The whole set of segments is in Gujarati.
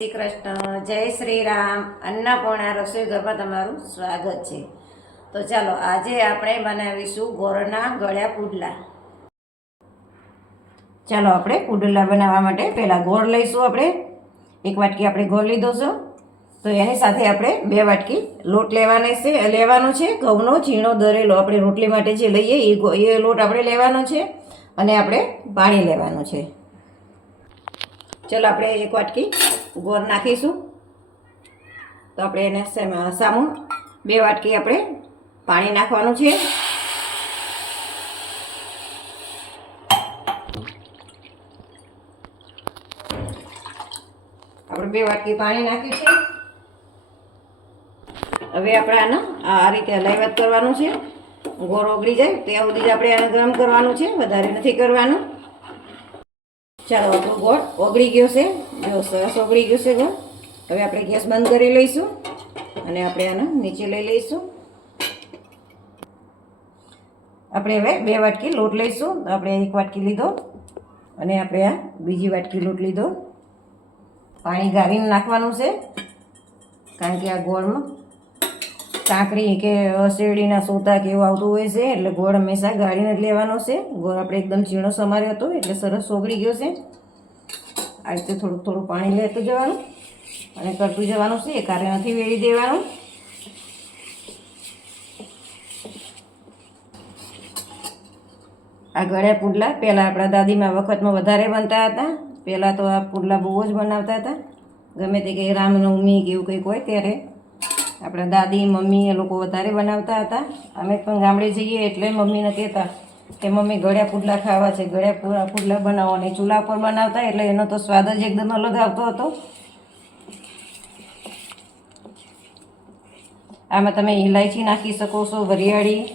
શ્રી કૃષ્ણ જય શ્રી રામ અન્નપૂર્ણા રસોઈ ઘરમાં તમારું સ્વાગત છે. તો ચાલો, આજે આપણે બનાવીશું ગોળના ગળ્યા પુડલા. ચાલો, આપણે પુડલા બનાવવા માટે પહેલાં ગોળ લઈશું આપણે. એક વાટકી આપણે ગોળ લીધો છે. તો એની સાથે આપણે બે વાટકી લોટ લેવાની છે. લેવાનો છે ઘઉંનો, ઝીણો, દરેલો. આપણે રોટલી માટે જે લઈએ એ એ લોટ આપણે લેવાનો છે અને આપણે પાણી લેવાનું છે. ચલો આપણે એક વાટકી ગોળ નાખીશું. તો આપણે એને સેમ- બે વાટકી આપણે પાણી નાખવાનું છે. આપણે બે વાટકી પાણી નાખ્યું છે. હવે આપણે આને આ રીતે હલાઈવાત કરવાનું છે. ગોળ ઓગળી જાય ત્યાં સુધી આપણે આને ગરમ કરવાનું છે. વધારે નથી કરવાનું. ચાલો, આપણો ગોળ ઓગળી ગયો છે. જો સરસ ઓગળી ગયો છે ગોળ. હવે આપણે ગેસ બંધ કરી લઈશું અને આપણે આને નીચે લઈ લઈશું. આપણે હવે બે વાટકી લોટ લઈશું. આપણે એક વાટકી લીધો અને આપણે આ બીજી વાટકી લોટ લીધો. પાણી ગાળીને નાખવાનું છે. કારણ કે આ ગોળમાં કાંકરી કે શેરડીના સોતા કે એવું આવતું હોય છે, એટલે ગોળ હંમેશા ગાળીને જ લેવાનો છે. ગોળ આપણે એકદમ ઝીણો સમાર્યો હતો, એટલે સરસ ઓગળી ગયો છે. આ રીતે થોડુંક થોડું પાણી લેતું જવાનું અને કરતું જવાનું છે એ કાર્ય નથી વેળી દેવાનું. આ ગળ્યા પુડલા પહેલાં આપણા દાદીમાં વખતમાં વધારે બનતા હતા, પહેલાં તો આ પુડલા બહુ જ બનાવતા હતા. ગમે તે કંઈ રામનવમી કે એવું કંઈક હોય ત્યારે આપણા દાદી, મમ્મી એ લોકો વધારે બનાવતા હતા. અમે પણ ગામડે જઈએ એટલે મમ્મીને કહેતા કે, મમ્મી, ગળ્યા પુડલા ખાવા છે. ગળ્યા પુડલા બનાવો. અને ચૂલા પર બનાવતા એટલે એનો તો સ્વાદ જ એકદમ અલગ આવતો હતો. આમાં તમે ઇલાયચી નાખી શકો છો, વરિયાળી.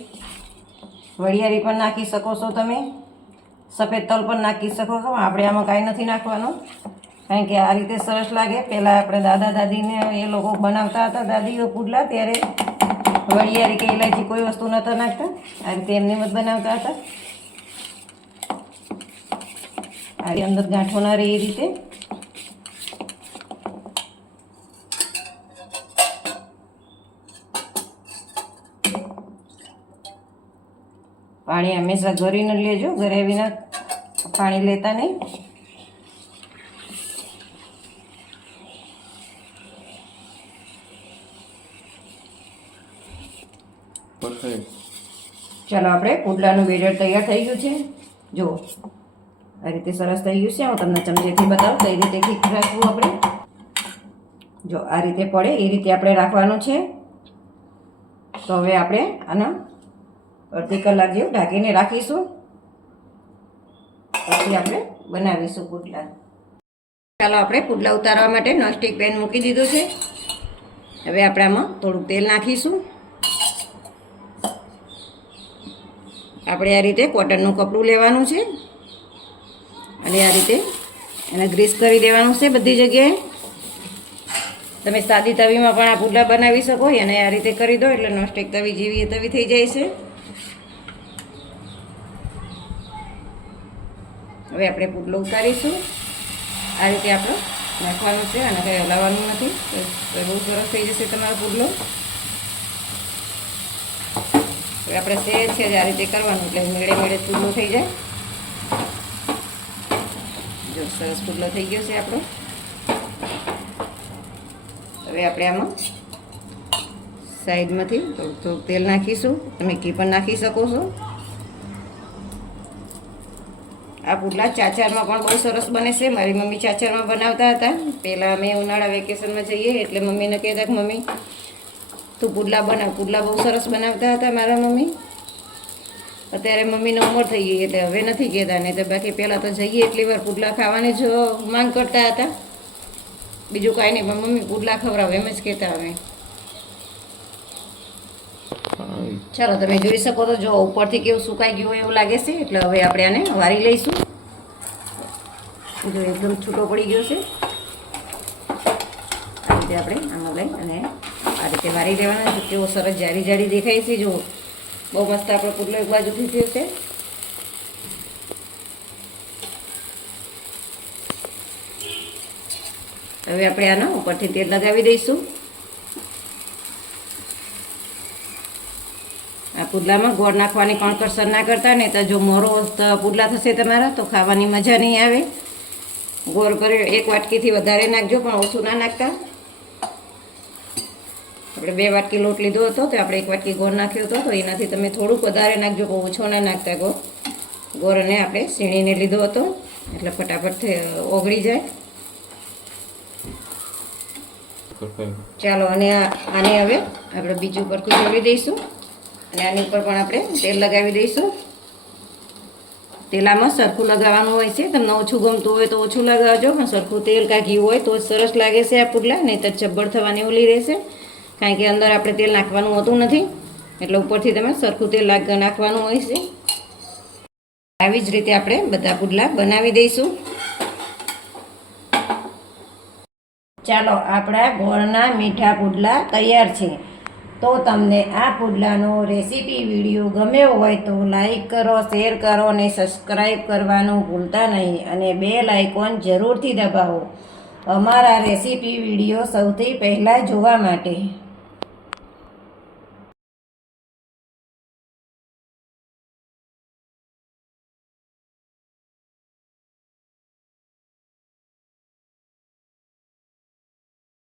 વરિયાળી પણ નાખી શકો છો તમે. સફેદ તલ પણ નાખી શકો છો. આપણે આમાં કાંઈ નથી નાખવાનું. કારણ કે આ રીતે સરસ લાગે. પહેલાં આપણે દાદા દાદીને એ લોકો બનાવતા હતા, દાદીઓ પુડલા, ત્યારે વળિયારી કે ઇલાયચી કોઈ વસ્તુ નહોતા નાખતા. આ રીતે એમની મત બનાવતા હતા. આ અંદર ગાંઠો ના એ રીતે. પાણી હંમેશા ઘરીને લેજો. ઘરે વિના પાણી લેતા નહીં. ચાલો આપણે પુડલાનું વેડર તૈયાર થઈ ગયું છે. જુઓ. આ રીતે સરસ થઈ ગયું છે. હું તમને ચમચેથી બતાવું કઈ રીતે ઠીક રાખવું આપણે. જો આ રીતે પડે, એ રીતે આપણે રાખવાનું છે. તો હવે આપણે આના અડધી કલાક જેવું ઢાંકીને રાખીશું. પછી આપણે બનાવીશું પુડલા. ચાલો આપણે પુડલા ઉતારવા માટે નોનસ્ટિક પેન મૂકી દીધું છે. હવે આપણે આમાં થોડુંક તેલ નાખીશું. આપણે આ રીતે કોટનનું કપડું લેવાનું છે. અને આ રીતે એને ગ્રીસ કરી દેવાનું છે બધી જગ્યાએ. તમે સાદી તવીમાં પણ આ પુડલા બનાવી શકો અને આ રીતે કરી દો એટલે નોસ્ટેક તવી જેવી એ તવી થઈ જાય છે. હવે આપણે પુડલો ઉતારીશું. આ રીતે આપણો નાખવાનું છે અને કંઈ હલાવવાનું નથી. બહુ સરસ થઈ જશે તમારો પુડલો આપણે સેજ છે જ આ રીતે કરવાનું એટલે મેળે મેળે ચૂલો થઈ જાય. જો સરસ ચૂલો થઈ ગયો છે આપણો. હવે આપણે આમાં સાઈડમાંથી થોડું થોડુંક તેલ નાખીશું. તમે ઘી પણ નાખી શકો છો. આ પુડલા ચાચારમાં પણ બહુ સરસ બને છે. મારી મમ્મી ચાચારમાં બનાવતા હતા. પહેલાં અમે ઉનાળા વેકેશનમાં જઈએ એટલે મમ્મીને કહેતા કે મમ્મી તું પુડલા બનાવ પુડલા બહુ સરસ બનાવતા હતા મારા મમ્મી. અત્યારે મમ્મીની ઉંમર થઈ ગઈ એટલે હવે નથી કહેતા, નહીં તો બાકી પહેલાં તો જઈએ એટલી વાર પુડલા ખાવાની જ માંગ કરતા હતા. બીજું કાંઈ નહીં, પણ મમ્મી પુડલા ખવડાવે એમ જ કહેતા અમે. ચાલો, તમે જોઈ શકો તો જો ઉપરથી કેવું સુકાઈ ગયું એવું લાગે છે, એટલે હવે આપણે આને વારી લઈશું. જો એકદમ છૂટો પડી ગયો છે. આ રીતે આપણે આમાં લઈ અને આ રીતે વારી લેવાના છે. કેવો સરસ જાડી જાડી દેખાય છે. જો બહુ મસ્ત આપણો પુડલો એક બાજુથી થયો છે. હવે આપણે આનો ઉપરથી તેલ લગાવી દઈશું. આ પુડલામાં ગોળ નાખવાની પણ કરસર ના કરતા ને તો જો મોરો પુડલા થશે તમારા, તો ખાવાની મજા નહીં આવે. ગોળ પર એક વાટકીથી વધારે નાખજો, પણ ઓછું ના નાખતા. આપણે બે વાટકી લોટ લીધો હતો તો આપણે એક વાટકી ગોળ નાખ્યો હતો, તો એનાથી તમે થોડુંક વધારે નાખજો કે ઓછો ના નાખતા ગોળ ગોળને આપણે સીણીને લીધો હતો, એટલે ફટાફટ ઓગળી જાય. ચાલો, અને આને હવે આપણે બીજું પરખું જોડી દઈશું. અને આની ઉપર પણ આપણે તેલ લગાવી દઈશું. તેલામાં સરખું લગાવવાનું હોય છે, તમને ઓછું ગમતું હોય તો ઓછું લગાવજો, પણ સરખું તેલ કાં ઘી હોય તો સરસ લાગે છે આ પુડલા નહીં તો ચબ્બડ થવાની ઓલી રહેશે. કારણ કે અંદર આપણે તેલ નાખવાનું હોતું નથી. એટલે ઉપરથી તમે સરખું તેલ નાખવાનું હોય છે. આવી જ રીતે આપણે બધા પુડલા બનાવી દઈશું. ચાલો, આપણા ગોળના મીઠા પુડલા તૈયાર છે. તો તમને આ પુડલાનો રેસીપી વીડિયો ગમ્યો હોય તો લાઈક કરો, શેર કરો અને સબસ્ક્રાઈબ કરવાનું ભૂલતા નહીં. અને બે લાઇકોન જરૂરથી દબાવો. અમારા રેસીપી વીડિયો સૌથી પહેલાં જોવા માટે.